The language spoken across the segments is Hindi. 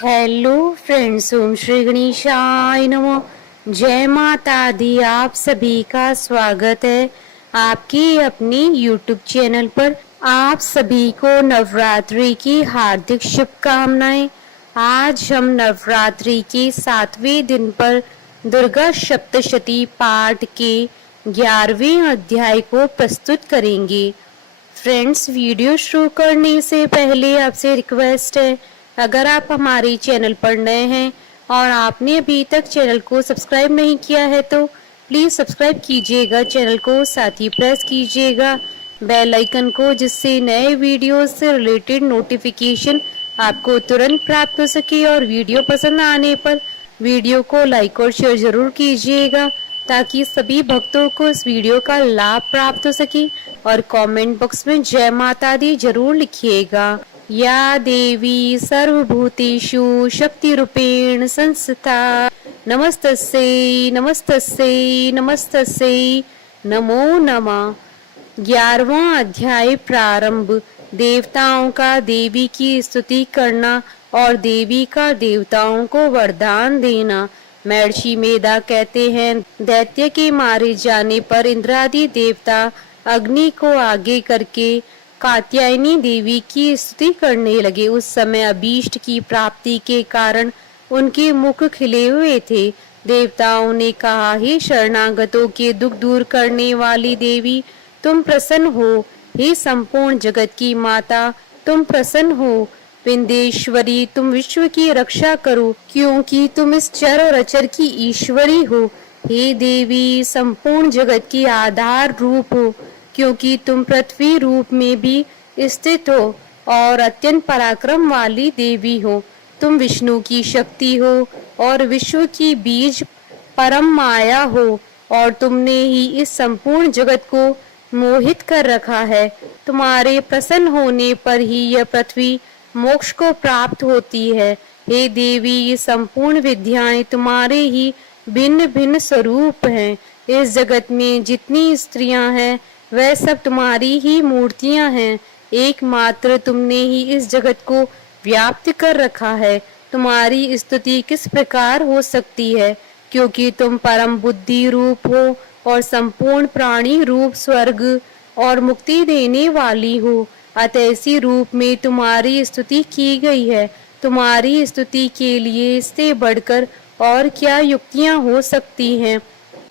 हेलो फ्रेंड्स, ओम श्री गणेशाय नमः। जय माता दी। आप सभी का स्वागत है आपके अपने यूट्यूब चैनल पर। आप सभी को नवरात्रि की हार्दिक शुभकामनाएं। आज हम नवरात्रि के 7वें दिन पर दुर्गा सप्तशती पाठ के 11वें अध्याय को प्रस्तुत करेंगे। फ्रेंड्स, वीडियो शुरू करने से पहले आपसे रिक्वेस्ट है, अगर आप हमारे चैनल पर नए हैं और आपने अभी तक चैनल को सब्सक्राइब नहीं किया है तो प्लीज़ सब्सक्राइब कीजिएगा चैनल को, साथ ही प्रेस कीजिएगा बेल आइकन को, जिससे नए वीडियो से रिलेटेड नोटिफिकेशन आपको तुरंत प्राप्त हो सके। और वीडियो पसंद आने पर वीडियो को लाइक और शेयर जरूर कीजिएगा, ताकि सभी भक्तों को इस वीडियो का लाभ प्राप्त हो सके। और कमेंट बॉक्स में जय माता दी जरूर लिखिएगा। या देवी सर्वभूतेषु शक्ति रूपेण संस्थिता नमस्तस्यै नमस्तस्यै नमस्तस्यै नमो नमः। 11वां अध्याय प्रारंभ। देवताओं का देवी की स्तुति करना और देवी का देवताओं को वरदान देना। महर्षि मेधा कहते हैं, दैत्य के मारे जाने पर इंद्रादि देवता अग्नि को आगे करके कात्यायनी देवी की स्तुति करने लगे। उस समय अभीष्ट की प्राप्ति के कारण उनके मुख खिले हुए थे। देवताओं ने कहा, हे शरणागतों के दुख दूर करने वाली देवी, तुम प्रसन्न हो। हे संपूर्ण जगत की माता, तुम प्रसन्न हो। विंध्येश्वरी, तुम विश्व की रक्षा करो, क्योंकि तुम इस चर और अचर की ईश्वरी हो। हे देवी, संपूर्ण जगत की आधार रूप हो, क्योंकि तुम पृथ्वी रूप में भी स्थित हो और अत्यंत पराक्रम वाली देवी हो। तुम विष्णु की शक्ति हो और विश्व की बीज परम माया हो, और तुमने ही इस संपूर्ण जगत को मोहित कर रखा है। तुम्हारे प्रसन्न होने पर ही यह पृथ्वी मोक्ष को प्राप्त होती है। हे देवी, ये संपूर्ण विद्याएं तुम्हारे ही भिन्न भिन्न स्वरूप हैं। इस जगत में जितनी स्त्रियां हैं वह सब तुम्हारी ही मूर्तियां हैं। एकमात्र तुमने ही इस जगत को व्याप्त कर रखा है। तुम्हारी स्तुति किस प्रकार हो सकती है, क्योंकि तुम परम बुद्धि रूप हो और संपूर्ण प्राणी रूप स्वर्ग और मुक्ति देने वाली हो। अतः इसी रूप में तुम्हारी स्तुति की गई है। तुम्हारी स्तुति के लिए इससे बढ़कर और क्या युक्तियां हो सकती हैं।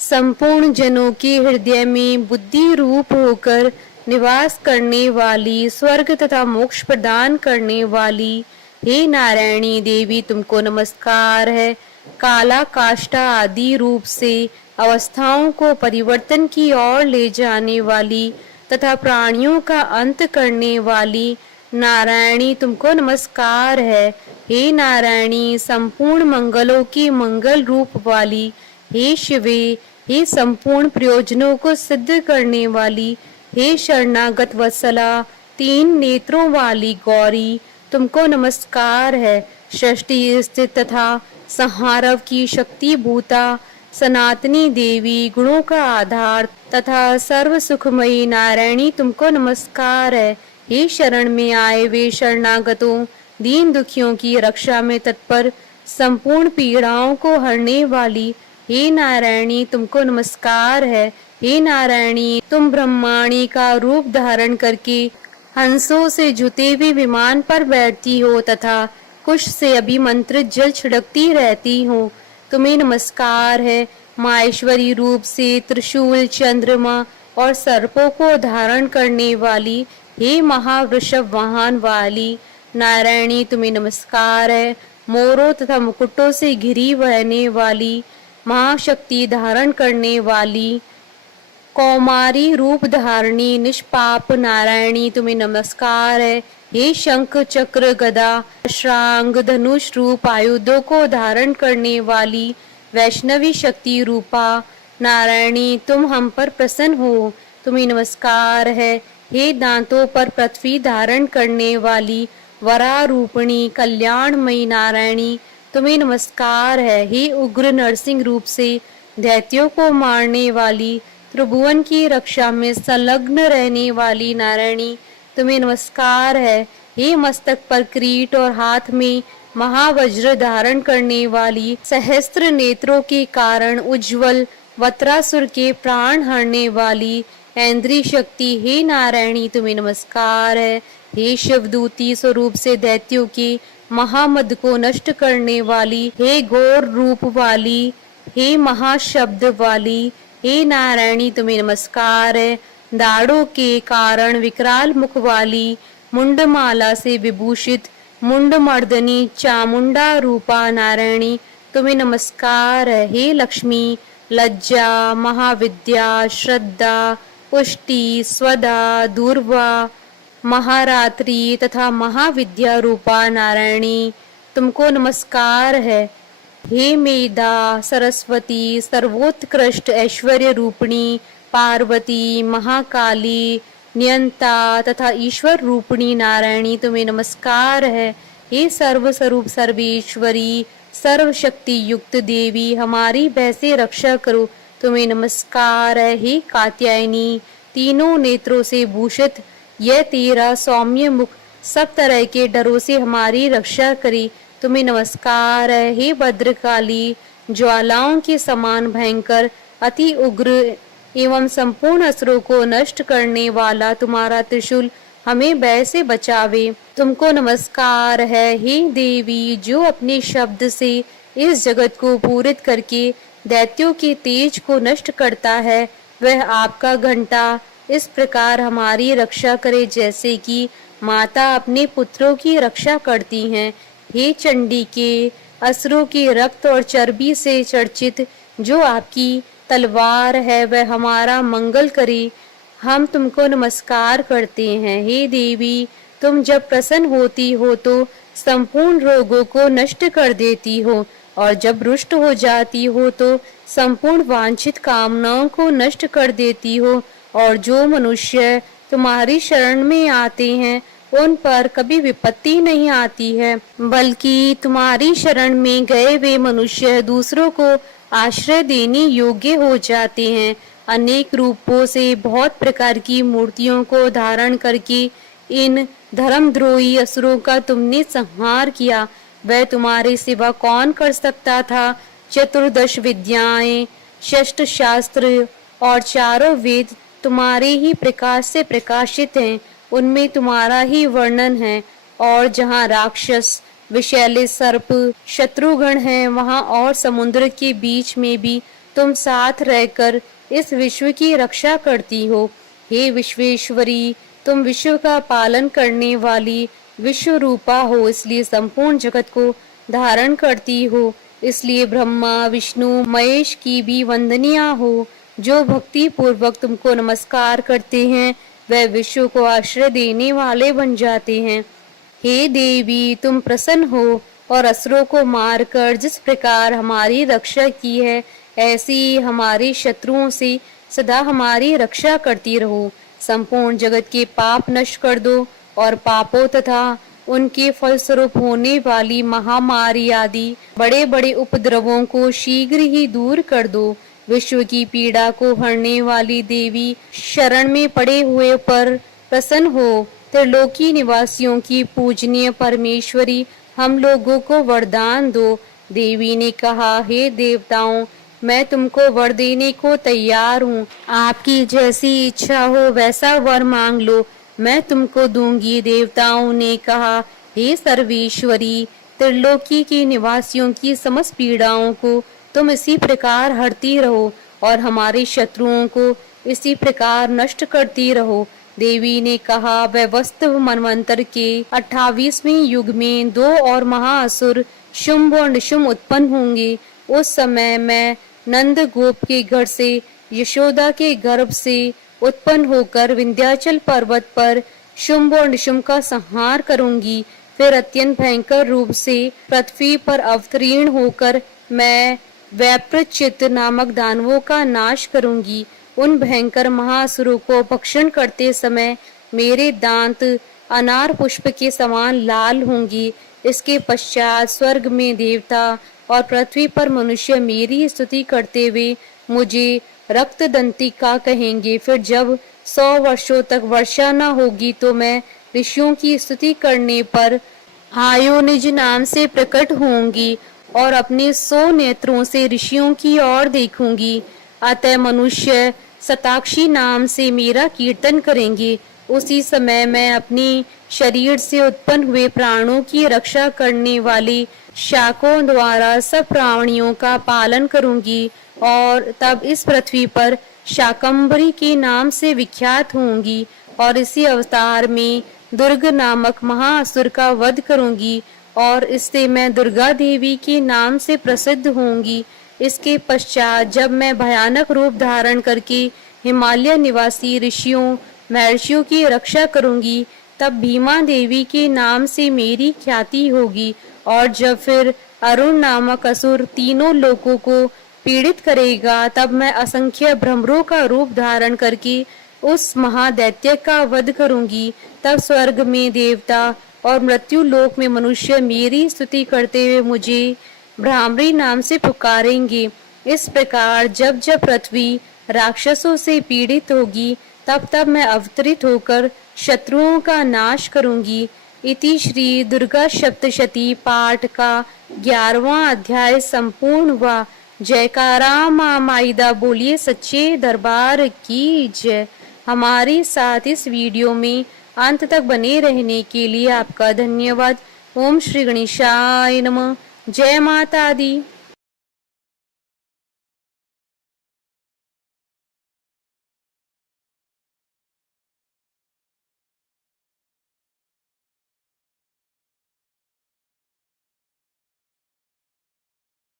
संपूर्ण जनों के हृदय में बुद्धि रूप होकर निवास करने वाली, स्वर्ग तथा मोक्ष प्रदान करने वाली, हे नारायणी देवी, तुमको नमस्कार है। काला काष्ठा आदि रूप से अवस्थाओं को परिवर्तन की ओर ले जाने वाली तथा प्राणियों का अंत करने वाली नारायणी, तुमको नमस्कार है। हे नारायणी, संपूर्ण मंगलों की मंगल रूप वाली, हे शिवे, हे संपूर्ण प्रयोजनों को सिद्ध करने वाली, हे शरणागत वत्सला, 3 नेत्रों वाली गौरी, तुमको नमस्कार है। सृष्टि स्थित तथा संहारव की शक्ति भूता सनातनी देवी, गुणों का आधार तथा सर्व सुखमयी नारायणी, तुमको नमस्कार है। हे शरण में आए वे शरणागतों, दीन दुखियों की रक्षा में तत्पर, संपूर्ण पीड़ाओं को हरने वाली, हे नारायणी, तुमको नमस्कार है। हे नारायणी, तुम ब्रह्माणी का रूप धारण करके हंसों से जुते हुए विमान पर बैठती हो तथा कुश से अभिमंत्रित जल छिड़कती रहती हो। तुम्हें नमस्कार है। माहेश्वरी रूप से त्रिशूल, चंद्रमा और सर्पों को धारण करने वाली, हे महावृषभ वाहन वाली नारायणी, तुम्हें नमस्कार है। मोरों तथा मुकुटों से घिरी बहने वाली, महाशक्ति धारण करने वाली, कौमारी रूप धारणी निष्पाप नारायणी, तुम्हें नमस्कार है। हे शंख, चक्र, गदा, श्रांग, धनुष रूप आयुधों को धारण करने वाली वैष्णवी शक्ति रूपा नारायणी, तुम हम पर प्रसन्न हो, तुम्हें नमस्कार है। हे दांतों पर पृथ्वी धारण करने वाली वरारूपिणी कल्याणमयी नारायणी, तुम्हें नमस्कार है। हे उग्र नरसिंह रूप से दैत्यों को मारने वाली, त्रिभुवन की रक्षा में संलग्न रहने वाली नारायणी, तुम्हें नमस्कार है। हे मस्तक पर किरीट और हाथ में महावज्र धारण करने वाली सहस्त्र नेत्रों के कारण उज्जवल वत्रासुर के प्राण हरने वाली ऐन्द्री शक्ति, हे नारायणी तुम्हें नमस्कार है। हे शिवदूती स्वरूप से दैत्यों के महामद को नष्ट करने वाली, हे घोर रूप वाली, हे महाशब्द वाली, हे नारायणी तुम्हें नमस्कार है। दाढ़ों के कारण विकराल मुख वाली, मुंडमाला से विभूषित मुंडमर्दनी चामुंडा रूपा नारायणी तुम्हें नमस्कार है। हे लक्ष्मी, लज्जा, महाविद्या, श्रद्धा, पुष्टि, स्वदा, दूर्वा, महारात्रि तथा महाविद्या रूपा नारायणी तुमको नमस्कार है। हे मेधा, सरस्वती, सर्वोत्कृष्ट ऐश्वर्य रूपिणी पार्वती, महाकाली, नियंता तथा ईश्वर रूपिणी नारायणी तुम्हें नमस्कार है। हे सर्व स्वरूप सर्वेश्वरी, सर्वशक्ति युक्त देवी, हमारी वैसे रक्षा करो तुम्हें नमस्कार है। हे कात्यायनी, तीनों नेत्रों से भूषित यह तेरा सौम्य मुख सब तरह के डरों से हमारी रक्षा करे तुम्हें नमस्कार है। हे भद्रकाली, ज्वालाओं के समान भयंकर, अति उग्र एवं संपूर्ण असुरों को नष्ट करने वाला तुम्हारा त्रिशूल हमें भय से बचावे तुमको नमस्कार है। हे देवी, जो अपने शब्द से इस जगत को पूरित करके दैत्यों के तेज को नष्ट करता है, वह आपका घंटा इस प्रकार हमारी रक्षा करे जैसे कि माता अपने पुत्रों की रक्षा करती हैं। हे चंडी के, असुरों के रक्त और चर्बी से चर्चित जो आपकी तलवार है वह हमारा मंगल करे, हम तुमको नमस्कार करते हैं। हे देवी, तुम जब प्रसन्न होती हो तो संपूर्ण रोगों को नष्ट कर देती हो, और जब रुष्ट हो जाती हो तो संपूर्ण वांछित कामनाओं को नष्ट कर देती हो, और जो मनुष्य तुम्हारी शरण में आते हैं उन पर कभी विपत्ति नहीं आती है, बल्कि तुम्हारी शरण में गए वे मनुष्य दूसरों को आश्रय देने योग्य हो जाते हैं। अनेक रूपों से बहुत प्रकार की मूर्तियों को धारण करके इन धर्मद्रोही असुरों का तुमने संहार किया, वह तुम्हारे सिवा कौन कर सकता था। चतुर्दश विद्याएं, षष्ठ शास्त्र और चारों वेद तुम्हारे ही प्रकाश से प्रकाशित हैं, उनमें तुम्हारा ही वर्णन है। और जहाँ राक्षस, विषैले सर्प, शत्रुगण हैं, वहाँ और समुद्र के बीच में भी तुम साथ रहकर इस विश्व की रक्षा करती हो। हे विश्वेश्वरी, तुम विश्व का पालन करने वाली विश्व रूपा हो, इसलिए संपूर्ण जगत को धारण करती हो, इसलिए ब्रह्मा, विष्णु, महेश की भी वंदनिया हो। जो भक्ति पूर्वक तुमको नमस्कार करते हैं वह विश्व को आश्रय देने वाले बन जाते हैं। हे देवी, तुम प्रसन्न हो और असुरों को मारकर जिस प्रकार हमारी रक्षा की है, ऐसी हमारे शत्रुओं से सदा हमारी रक्षा करती रहो। संपूर्ण जगत के पाप नष्ट कर दो और पापों तथा उनके फलस्वरूप होने वाली महामारी आदि बड़े बड़े उपद्रवों को शीघ्र ही दूर कर दो। विश्व की पीड़ा को हरने वाली देवी, शरण में पड़े हुए पर प्रसन्न हो। त्रिलोकी निवासियों की पूजनीय परमेश्वरी, हम लोगों को वरदान दो। देवी ने कहा, हे देवताओं, मैं तुमको वर देने को तैयार हूँ। आपकी जैसी इच्छा हो वैसा वर मांग लो, मैं तुमको दूंगी। देवताओं ने कहा, हे सर्वेश्वरी, त्रिलोकी के निवासियों की समस्त पीड़ाओं को तुम इसी प्रकार हरती रहो और हमारे शत्रुओं को इसी प्रकार नष्ट करती रहो। देवी ने कहा, वह वास्तव मनवंतर के 28वें युग में 2 और महाअसुर शुंभ और निशुंभ उत्पन्न होंगे। उस समय मैं नंद गोप के घर से, यशोदा के गर्भ से उत्पन्न होकर विंध्याचल पर्वत पर शुंभ और निशुंभ का संहार करूंगी। फिर अत्यंत भयंकर रूप से पृथ्वी पर अवतीर्ण होकर मैं वैप्रचित नामक दानवों का नाश करूंगी। उन भयंकर महाअसुरों को भक्षण करते समय मेरे दांत अनार पुष्प के समान लाल होंगी। इसके पश्चात स्वर्ग में देवता और पृथ्वी पर मनुष्य मेरी स्तुति करते हुए मुझे रक्त दंतिका कहेंगे। फिर जब 100 वर्षों तक वर्षा न होगी तो मैं ऋषियों की स्तुति करने पर आयो निज नाम से प्रकट होंगी और अपने 100 नेत्रों से ऋषियों की ओर देखूंगी। अतः मनुष्य सताक्षी नाम से मेरा कीर्तन करेंगे। उसी समय मैं अपनी शरीर से उत्पन्न हुए प्राणों की रक्षा करने वाली शाकों द्वारा सब प्राणियों का पालन करूंगी और तब इस पृथ्वी पर शाकंभरी के नाम से विख्यात होंगी और इसी अवतार में दुर्ग नामक महाअसुर का वध करूंगी और इससे मैं दुर्गा देवी के नाम से प्रसिद्ध होंगी। इसके पश्चात जब मैं भयानक रूप धारण करके हिमालय निवासी ऋषियों महर्षियों की रक्षा करूंगी, तब भीमा देवी के नाम से मेरी ख्याति होगी। और जब फिर अरुण नामक असुर तीनों लोगों को पीड़ित करेगा, तब मैं असंख्य भ्रमरों का रूप धारण करके उस महादैत्य का वध करूंगी। तब स्वर्ग में देवता और मृत्यु लोक में मनुष्य मेरी स्तुति करते हुए मुझे भ्रामरी नाम से पुकारेंगे। इस प्रकार जब जब पृथ्वी राक्षसों से पीड़ित होगी, तब तब मैं अवतरित होकर शत्रुओं का नाश करूंगी। इति श्री दुर्गा सप्तशती पाठ का 11वां अध्याय संपूर्ण हुआ। जयकारा माँ माईदा बोलिए सच्चे दरबार की जय। हमारे साथ इस वीडियो में अंत तक बने रहने के लिए आपका धन्यवाद। ओम श्री गणेशाय नमः। जय माता दी।